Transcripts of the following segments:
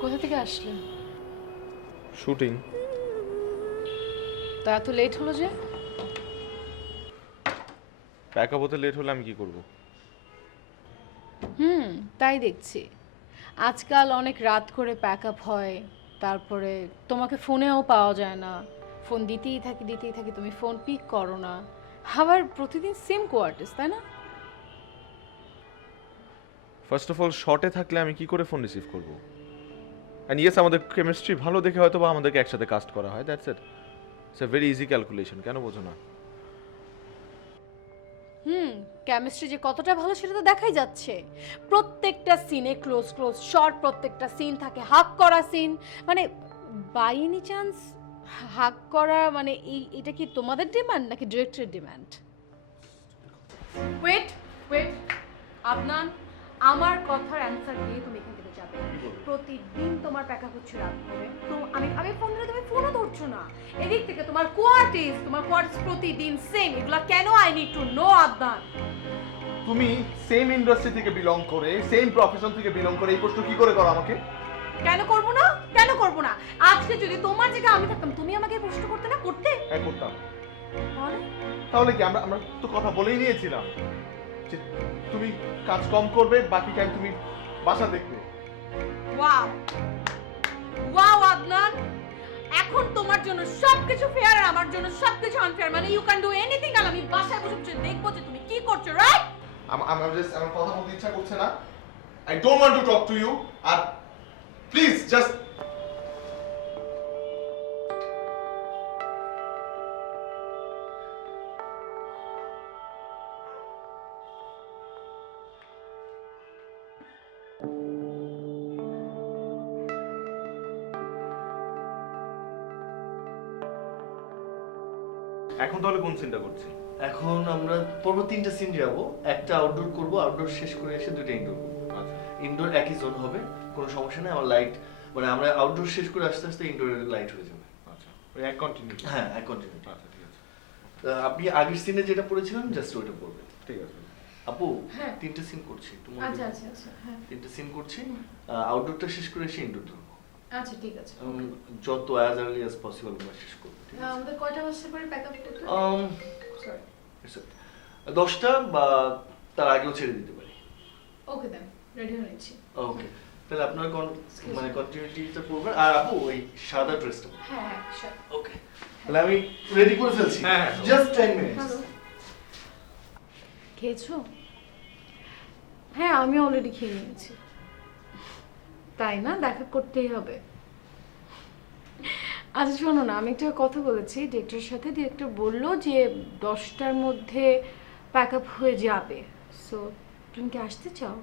কোথা থেকে আসলে শুটিং। তা এত লেট হলো যে? প্যাক আপ হতে লেট হলে আমি কি করব? হুম তাই দেখছি। আজকাল অনেক রাত করে প্যাক আপ হয় তারপরে তোমাকে ফোনেও পাওয়া যায় না। ফোন দিতেই থাকি দিতেই থাকি তুমি ফোন পিক করো না। আবার প্রতিদিন সেম কোয়ার্টার্স তাই না? ফার্স্ট অফ অল শর্টে থাকলে আমি কি করে ফোন রিসিভ করব? অ্যান্ড ইয়েস আমাদের কেমিস্ট্রি ভালো দেখে হয়তো বা আমাদেরকে একসাথে কাস্ট করা হয় that's it it's a very easy calculation কেন বোঝো না? হুম কেমিস্ট্রি যে কতটা ভালো সেটা তো দেখাই যাচ্ছে। প্রত্যেকটা সিনে ক্লোজ ক্লোজ শর্ট প্রত্যেকটা সিন থাকে হাক করা সিন মানে বাই এনি চান্স হাক করা মানে এই এটা কি তোমাদের ডিমান্ড নাকি ডিরেক্টরের ডিমান্ড ওয়েট ওয়েট আদনান আমার কথার অ্যান্সার দিয়ে তুমি এখান থেকে যাবে। প্রতিদিন তোমার প্যাক হচ্ছে রাত করে তো আমি আমি ফোন দিলে তুমি ফোনও ধরছো না। এদিক থেকে তোমার কোয়ার্টিস তোমার কোয়ার্টিস প্রতিদিন সেম এগুলা কেন I need to know Adnan? তুমি সেম ইন্ডাস্ট্রি থেকে বিলং করে সেম প্রফেশন থেকে বিলং করে এই প্রশ্ন কি করে করো আমাকে? কেন করব না কেন করব না? আজকে যদি তোমার জায়গায় আমি থাকতাম তুমি আমাকে প্রশ্ন করতে না করতে? হ্যাঁ করতাম। তাহলে? তাহলে কি আমরা আমরা তো কথা বলেই নিয়েছিলাম যে তুমি কাজ কম করবে বাকি টাইম তুমি বাসা দেখবে। ওয়াও। ওয়াও আদনান। এখন তোমার জন্য সবকিছু ফেয়ার আর আমার জন্য সবকিছু আনফেয়ার মানে ইউ ক্যান ডু এনিথিং আর আমি বাসায় বসে বসে দেখব যে তুমি কি করছ রাইট আম- আম- আমার জাস্ট আমার কথা বলতে ইচ্ছা করছে না। I don't want to talk to you R please just এখন তাহলে কোন সিনটা করছি? এখন আমরা পরবর্তী তিনটা সিন যাব। একটা আউটডোর করব আউটডোর শেষ করে এসে দুটো ইনডোর করব। ইনডোর একই জোন হবে কোনো সমস্যা নেই আমার লাইট মানে আমরা আউটডোর শেষ করে আস্তে আস্তে ইনডোরের লাইট হয়ে যাবে। আচ্ছা। এক কন্টিনিউ হ্যাঁ এক কন্টিনিউটি আচ্ছা ঠিক আছে। আপনি আগের সিনে যেটা পড়েছিলেন জাস্ট ওইটা পড়বেন। ঠিক আছে। আপু হ্যাঁ। তিনটে সিন করছি আচ্ছা আচ্ছা আচ্ছা হ্যাঁ। তিনটে সিন করছি আউটডোরটা শেষ করে এসে ইনডোর ধরবো আচ্ছা ঠিক আছে। যত অ্যাজ আর্লি অ্যাজ পসিবল আমরা শেষ করব? আমাদের কয়টা বাজতে পারে প্যাক আপ করতে Um, okay. দশটা বা তার আগেও ছেড়ে দিতে পারি। ওকে দেন রেডি হয়ে নিচ্ছি। ওকে তাহলে আপনার Excuse মানে কন্টিনিউটিটা করবেন। আর আপু ওই সাদা ড্রেসটা হ্যাঁ হ্যাঁ ওকে তাহলে আমি রেডি করে ফেলছি। হ্যাঁ, হ্যাঁ। জাস্ট 10 মিনিটস খেয়েছো? হ্যাঁ আমি অলরেডি খেয়ে নিয়েছি। তাই না? দেখা করতেই হবে। আচ্ছা শোনো না, আমি একটা কথা বলেছি। ডিরেক্টরের সাথে ডিরেক্টর বলল যে দশটার মধ্যে প্যাক আপ হয়ে যাবে। সো তুমি কি আসতে চাও?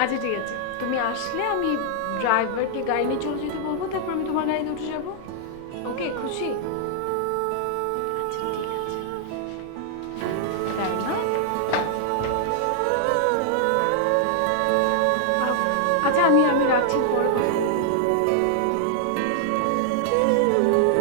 আচ্ছা ঠিক আছে। তুমি আসলে আমি ড্রাইভারকে গাড়ি নিয়ে চলে যেতে বলব, তারপর আমি তোমার গাড়িতে উঠে যাব। ওকে খুশি? আচ্ছা আমি আমি রাখছি পরে কথা